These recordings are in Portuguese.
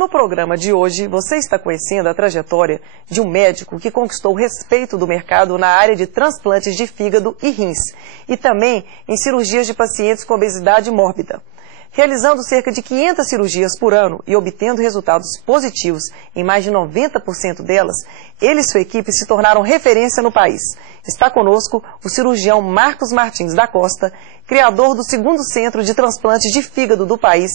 No programa de hoje, você está conhecendo a trajetória de um médico que conquistou o respeito do mercado na área de transplantes de fígado e rins, e também em cirurgias de pacientes com obesidade mórbida. Realizando cerca de 500 cirurgias por ano e obtendo resultados positivos em mais de 90% delas, ele e sua equipe se tornaram referência no país. Está conosco o cirurgião Marcos Martins da Costa, criador do segundo centro de transplantes de fígado do país,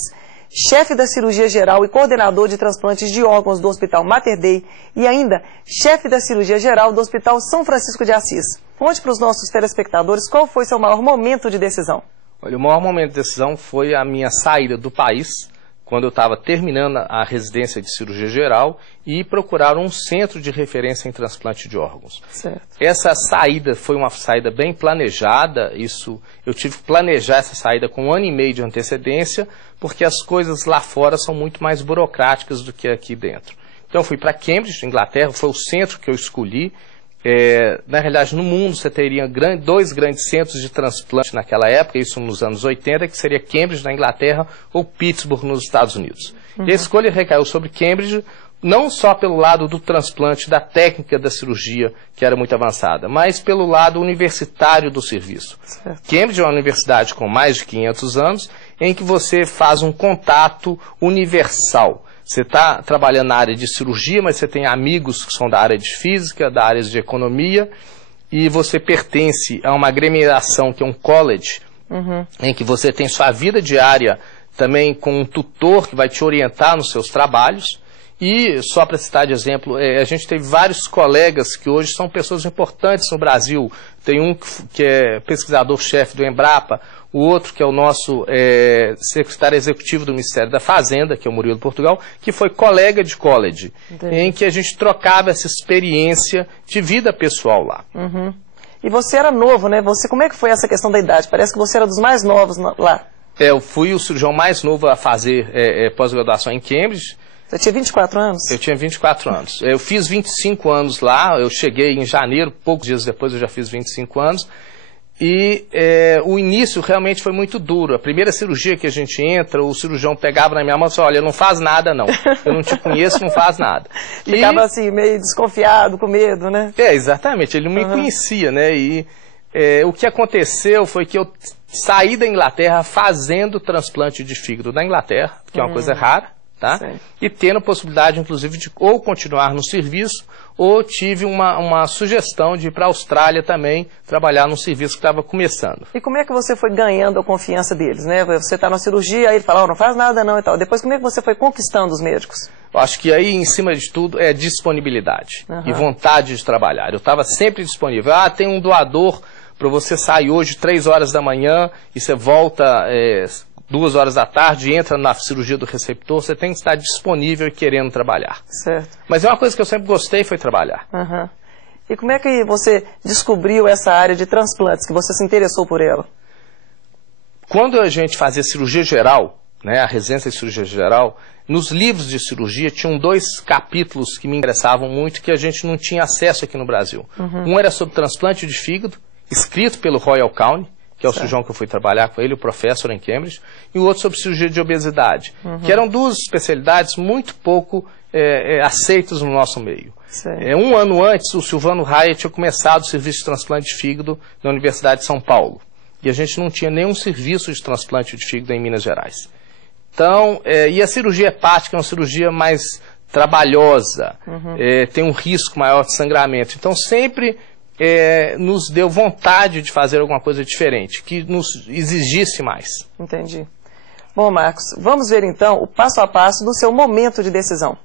chefe da cirurgia geral e coordenador de transplantes de órgãos do Hospital Mater Dei e ainda chefe da cirurgia geral do Hospital São Francisco de Assis. Conte para os nossos telespectadores qual foi seu maior momento de decisão. Olha, o maior momento de decisão foi a minha saída do país, quando eu estava terminando a residência de cirurgia geral e procurar um centro de referência em transplante de órgãos. Certo. Essa saída foi uma saída bem planejada, eu tive que planejar essa saída com 1 ano e meio de antecedência, porque as coisas lá fora são muito mais burocráticas do que aqui dentro. Então eu fui para Cambridge, Inglaterra, foi o centro que eu escolhi. Na realidade, no mundo você teria dois grandes centros de transplante naquela época, isso nos anos 80, que seria Cambridge na Inglaterra ou Pittsburgh nos Estados Unidos. E a escolha recaiu sobre Cambridge, não só pelo lado do transplante, da técnica da cirurgia, que era muito avançada, mas pelo lado universitário do serviço. Certo. Cambridge é uma universidade com mais de 500 anos, em que você faz um contato universal. Você está trabalhando na área de cirurgia, mas você tem amigos que são da área de física, da área de economia, e você pertence a uma agremiação que é um college, em que você tem sua vida diária também com um tutor que vai te orientar nos seus trabalhos. E, só para citar de exemplo, a gente teve vários colegas que hoje são pessoas importantes no Brasil. Tem um que é pesquisador-chefe do Embrapa, o outro que é o nosso secretário executivo do Ministério da Fazenda, que é o Murilo Portugal, que foi colega de college, em que a gente trocava essa experiência de vida pessoal lá. E você era novo, né? Como é que foi essa questão da idade? Parece que você era dos mais novos lá. Eu fui o cirurgião mais novo a fazer pós-graduação em Cambridge. Você tinha 24 anos? Eu tinha 24 anos. Eu fiz 25 anos lá, eu cheguei em janeiro, poucos dias depois eu já fiz 25 anos. E o início realmente foi muito duro. A primeira cirurgia que a gente entra, o cirurgião pegava na minha mão e falou: olha, não faz nada não, eu não te conheço, não faz nada. Ficava assim, meio desconfiado, com medo, né? Exatamente, ele não me conhecia, né? E o que aconteceu foi que eu saí da Inglaterra fazendo transplante de fígado na Inglaterra, que é uma coisa rara. Tá? E tendo a possibilidade, inclusive, de ou continuar no serviço, ou tive uma sugestão de ir para a Austrália também, trabalhar num serviço que estava começando. E como é que você foi ganhando a confiança deles, né? Você está na cirurgia, aí ele fala: não faz nada não e tal. Depois, como é que você foi conquistando os médicos? Eu acho que aí, em cima de tudo, é disponibilidade e vontade de trabalhar. Eu estava sempre disponível. Tem um doador para você sair hoje 3 horas da manhã e você volta 2 horas da tarde, entra na cirurgia do receptor, você tem que estar disponível e querendo trabalhar. Certo. Mas é uma coisa que eu sempre gostei, foi trabalhar. E como é que você descobriu essa área de transplantes, que você se interessou por ela? Quando a gente fazia cirurgia geral, né, a residência de cirurgia geral, nos livros de cirurgia tinham 2 capítulos que me interessavam muito, que a gente não tinha acesso aqui no Brasil. Um era sobre transplante de fígado, escrito pelo Royal Couney, que é o cirurgião que eu fui trabalhar com ele, o professor em Cambridge, e o outro sobre cirurgia de obesidade, que eram 2 especialidades muito pouco aceitas no nosso meio. 1 ano antes, o Silvano Raia tinha começado o serviço de transplante de fígado na Universidade de São Paulo, e a gente não tinha nenhum serviço de transplante de fígado em Minas Gerais. Então, e a cirurgia hepática é uma cirurgia mais trabalhosa, tem um risco maior de sangramento, então sempre nos deu vontade de fazer alguma coisa diferente, que nos exigisse mais. Entendi. Bom, Marcos, vamos ver então o passo a passo do seu momento de decisão.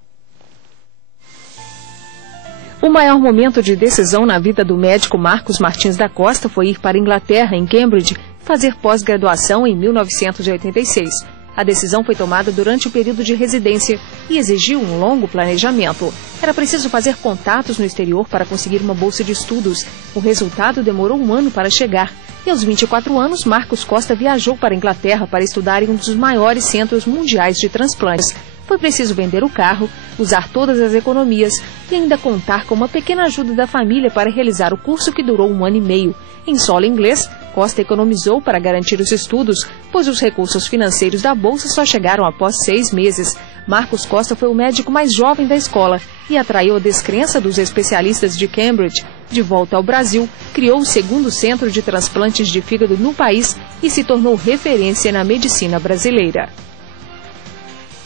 O maior momento de decisão na vida do médico Marcos Martins da Costa foi ir para a Inglaterra, em Cambridge, fazer pós-graduação em 1986. A decisão foi tomada durante o período de residência e exigiu um longo planejamento. Era preciso fazer contatos no exterior para conseguir uma bolsa de estudos. O resultado demorou 1 ano para chegar. E aos 24 anos, Marcos Costa viajou para a Inglaterra para estudar em um dos maiores centros mundiais de transplantes. Foi preciso vender o carro, usar todas as economias e ainda contar com uma pequena ajuda da família para realizar o curso que durou 1 ano e meio. Em solo inglês, Costa economizou para garantir os estudos, pois os recursos financeiros da bolsa só chegaram após 6 meses. Marcos Costa foi o médico mais jovem da escola e atraiu a descrença dos especialistas de Cambridge. De volta ao Brasil, criou o segundo centro de transplantes de fígado no país e se tornou referência na medicina brasileira.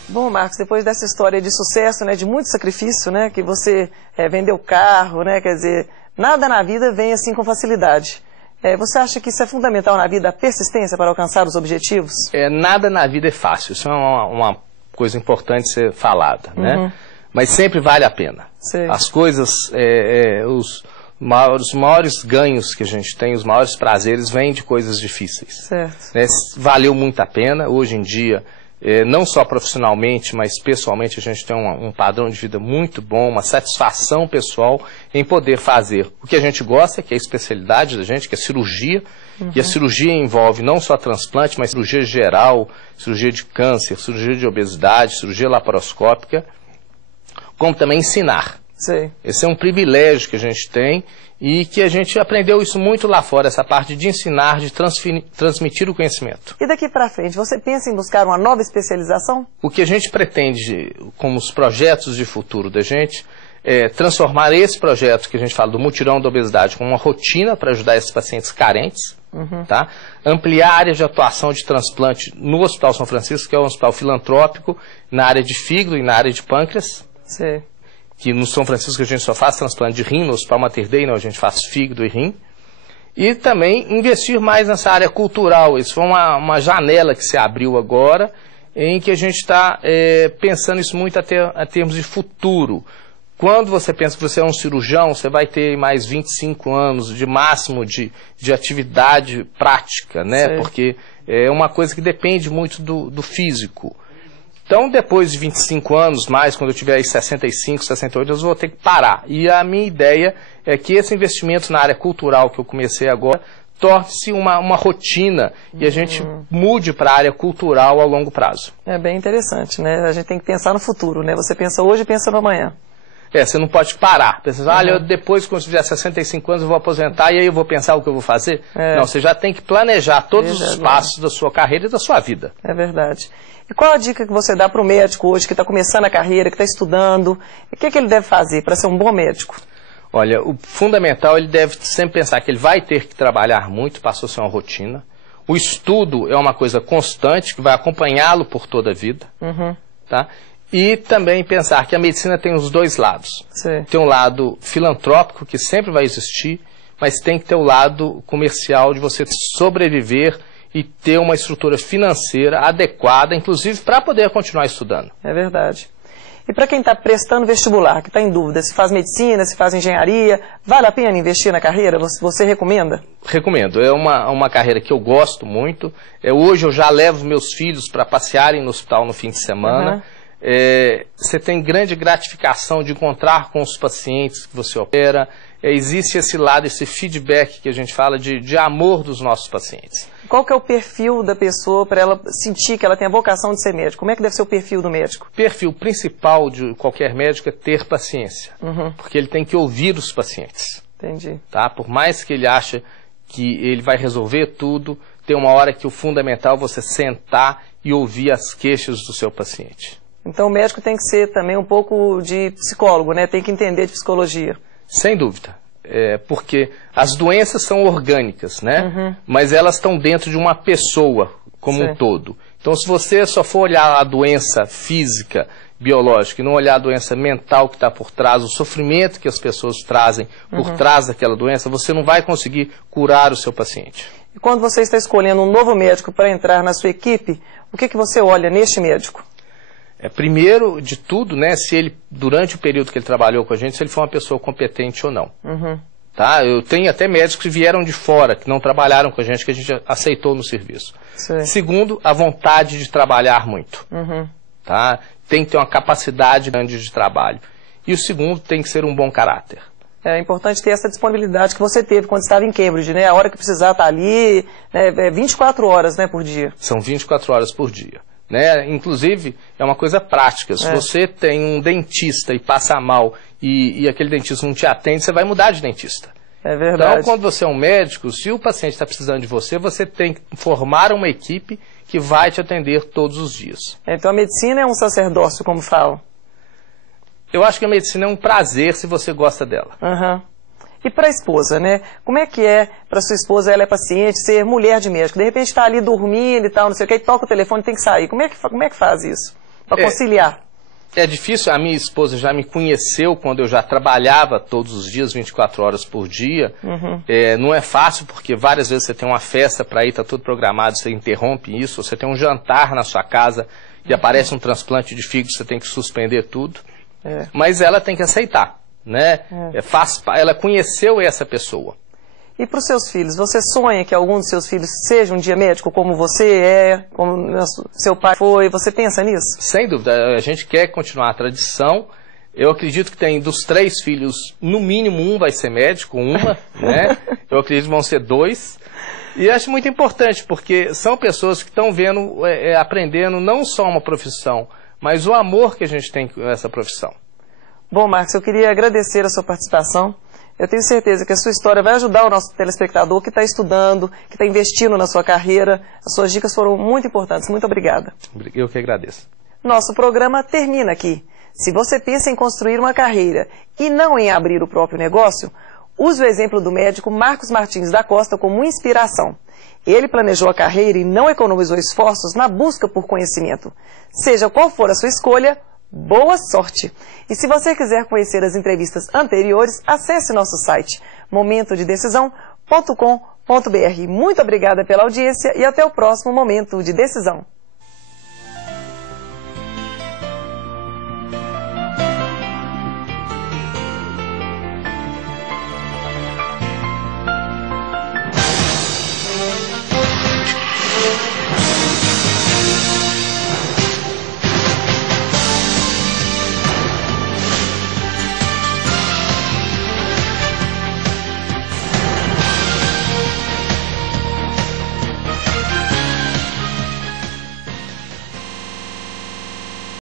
Bom, Marcos, depois dessa história de sucesso, né, de muito sacrifício, né, que você vendeu carro, né, quer dizer, nada na vida vem assim com facilidade. Você acha que isso é fundamental na vida, a persistência para alcançar os objetivos? Nada na vida é fácil, isso é uma coisa importante ser falada, né? Mas sempre vale a pena. Sim. As coisas, os maiores ganhos que a gente tem, os maiores prazeres, vêm de coisas difíceis. Certo. Né? Valeu muito a pena, hoje em dia, não só profissionalmente, mas pessoalmente a gente tem um padrão de vida muito bom, uma satisfação pessoal em poder fazer o que a gente gosta, que é a especialidade da gente, que é cirurgia. E a cirurgia envolve não só transplante, mas cirurgia geral, cirurgia de câncer, cirurgia de obesidade, cirurgia laparoscópica, como também ensinar. Sim. Esse é um privilégio que a gente tem e que a gente aprendeu isso muito lá fora, essa parte de ensinar, de transmitir o conhecimento. E daqui para frente, você pensa em buscar uma nova especialização? O que a gente pretende, como os projetos de futuro da gente, é transformar esse projeto que a gente fala do mutirão da obesidade como uma rotina para ajudar esses pacientes carentes, tá? Ampliar a área de atuação de transplante no Hospital São Francisco, que é um hospital filantrópico, na área de fígado e na área de pâncreas. Sim. Que no São Francisco a gente só faz transplante de rim, no Hospital Mater Dei não, a gente faz fígado e rim. E também investir mais nessa área cultural. Isso foi uma janela que se abriu agora, em que a gente está pensando isso muito a termos de futuro. Quando você pensa que você é um cirurgião, você vai ter mais 25 anos de máximo de atividade prática, né? Sim. Porque é uma coisa que depende muito do físico. Então, depois de 25 anos, mais, quando eu tiver aí 65, 68, eu vou ter que parar. E a minha ideia é que esse investimento na área cultural que eu comecei agora torne-se uma rotina e a gente mude para a área cultural ao longo prazo. É bem interessante, né? A gente tem que pensar no futuro, né? Você pensa hoje e pensa no amanhã. Você não pode parar. Pensar, depois, quando eu tiver 65 anos, eu vou aposentar e aí eu vou pensar o que eu vou fazer. Não, você já tem que planejar todos os passos da sua carreira e da sua vida. É verdade. E qual a dica que você dá para o médico hoje que está começando a carreira, que está estudando? O que ele deve fazer para ser um bom médico? Olha, o fundamental, ele deve sempre pensar que ele vai ter que trabalhar muito, passou a ser uma rotina. O estudo é uma coisa constante, que vai acompanhá-lo por toda a vida. Tá? E também pensar que a medicina tem os dois lados. Sim. Tem um lado filantrópico, que sempre vai existir, mas tem que ter o lado comercial de você sobreviver e ter uma estrutura financeira adequada, inclusive para poder continuar estudando. É verdade. E para quem está prestando vestibular, que está em dúvida, se faz medicina, se faz engenharia, vale a pena investir na carreira? Você recomenda? Recomendo. É uma carreira que eu gosto muito. Hoje eu já levo meus filhos para passearem no hospital no fim de semana. Você tem grande gratificação de encontrar com os pacientes que você opera. Existe esse lado, esse feedback que a gente fala de amor dos nossos pacientes. Qual que é o perfil da pessoa para ela sentir que ela tem a vocação de ser médico? Como é que deve ser o perfil do médico? O perfil principal de qualquer médico é ter paciência, porque ele tem que ouvir os pacientes. Entendi. Tá? Por mais que ele ache que ele vai resolver tudo, tem uma hora que o fundamental é você sentar e ouvir as queixas do seu paciente. Então o médico tem que ser também um pouco de psicólogo, né? Tem que entender de psicologia. Sem dúvida. Porque as doenças são orgânicas, né? Mas elas estão dentro de uma pessoa como um todo. Então, se você só for olhar a doença física, biológica, e não olhar a doença mental que está por trás, o sofrimento que as pessoas trazem por trás daquela doença, você não vai conseguir curar o seu paciente. E quando você está escolhendo um novo médico para entrar na sua equipe, o que você olha neste médico? Primeiro de tudo, né, se ele, durante o período que ele trabalhou com a gente, se ele foi uma pessoa competente ou não. Tá? Eu tenho até médicos que vieram de fora, que não trabalharam com a gente aceitou no serviço. Sim. Segundo, a vontade de trabalhar muito. Tá? Tem que ter uma capacidade grande de trabalho. E o segundo, tem que ser um bom caráter. É importante ter essa disponibilidade que você teve quando estava em Cambridge, né? A hora que precisar estar ali, né? 24 horas, né, por dia. São 24 horas por dia. Né? Inclusive, é uma coisa prática. Se você tem um dentista e passa mal e aquele dentista não te atende, você vai mudar de dentista. É verdade. Então, quando você é um médico, se o paciente está precisando de você, você tem que formar uma equipe que vai te atender todos os dias. Então a medicina é um sacerdócio, como falam. Eu acho que a medicina é um prazer se você gosta dela. Uhum. E para a esposa, né? Como é que é para sua esposa, ela é paciente, ser mulher de médico? De repente está ali dormindo e tal, não sei o que, e toca o telefone e tem que sair. Como é que faz isso? Para conciliar? É difícil. A minha esposa já me conheceu quando eu já trabalhava todos os dias, 24 horas por dia. Uhum. Não é fácil, porque várias vezes você tem uma festa para ir, está tudo programado, você interrompe isso. Você tem um jantar na sua casa e aparece um transplante de fígado, você tem que suspender tudo. Mas ela tem que aceitar, né? Ela conheceu essa pessoa. E para os seus filhos, você sonha que algum dos seus filhos seja um dia médico, como você é, como seu pai foi? Você pensa nisso? Sem dúvida, a gente quer continuar a tradição. Eu acredito que tem dos 3 filhos, no mínimo um vai ser médico, né? Eu acredito que vão ser 2. E acho muito importante, porque são pessoas que estão vendo, aprendendo não só uma profissão, mas o amor que a gente tem com essa profissão. Bom, Marcos, eu queria agradecer a sua participação. Eu tenho certeza que a sua história vai ajudar o nosso telespectador que está estudando, que está investindo na sua carreira. As suas dicas foram muito importantes. Muito obrigada. Eu que agradeço. Nosso programa termina aqui. Se você pensa em construir uma carreira e não em abrir o próprio negócio, use o exemplo do médico Marcos Martins da Costa como inspiração. Ele planejou a carreira e não economizou esforços na busca por conhecimento. Seja qual for a sua escolha, boa sorte! E se você quiser conhecer as entrevistas anteriores, acesse nosso site momentodedecisão.com.br. Muito obrigada pela audiência e até o próximo Momento de Decisão.